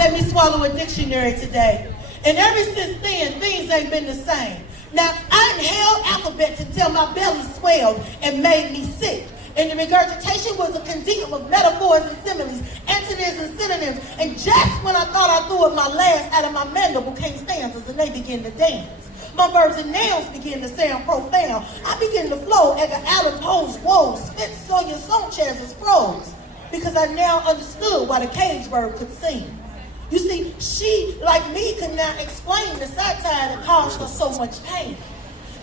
let me swallow a dictionary today. And ever since then, things ain't been the same. Now, I inhaled alphabets until my belly swelled and made me sick. And the regurgitation was a continuum of metaphors and similes, antonyms and synonyms. And just when I thought I threw up my last, out of my mandible came stanzas and they began to dance. My verbs and nouns began to sound profound. I began to flow as an alipose woes, spit Sonia Sanchez's prose. Because I now understood why the cage bird could sing. You see, she, like me, could not explain the satire that caused her so much pain.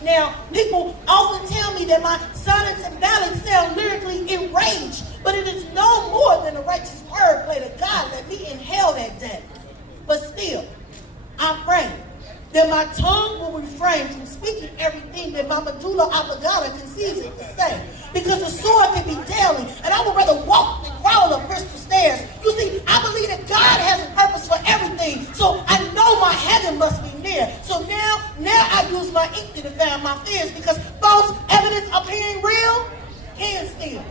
Now, people often tell me that my sonnets and ballads sound lyrically enraged, but it is no more than a righteous wordplay that God let me inhale that day. But still, I pray that my tongue will refrain from speaking everything that my medulla oblongata conceives it to say. Because the sword can be deadly, and I would rather walk than crawl up crystal stairs. You see, I believe that God has a purpose for everything, so I know my heaven must be near. So now I use my ink to define my fears, because false evidence appearing real can still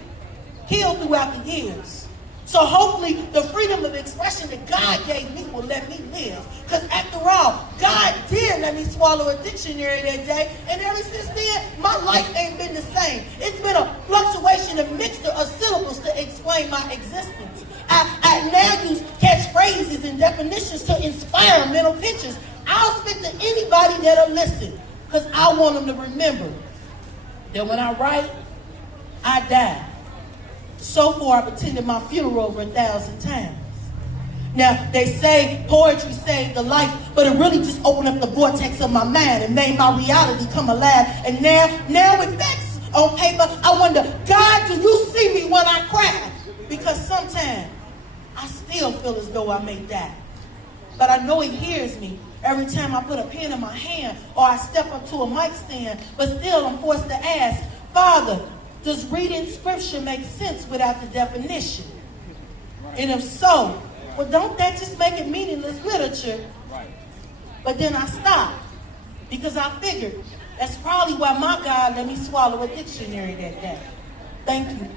kill throughout the years. So hopefully the freedom of expression that God gave me will let me live. Because after all, God did let me swallow a dictionary that day. And ever since then, my life ain't been the same. It's been a fluctuation, a mixture of syllables to explain my existence. I now use catchphrases and definitions to inspire mental pictures. I'll spit to anybody that'll listen. Because I want them to remember that when I write, I die. So far, I've attended my funeral over 1,000 times. Now, they say poetry saved the life, but it really just opened up the vortex of my mind and made my reality come alive. And now with facts on paper, I wonder, God, do you see me when I cry? Because sometimes I still feel as though I may die. But I know he hears me every time I put a pen in my hand or I step up to a mic stand. But still, I'm forced to ask, Father, does reading scripture make sense without the definition? And if so, well, don't that just make it meaningless literature? But then I stopped because I figured that's probably why my God let me swallow a dictionary that day. Thank you.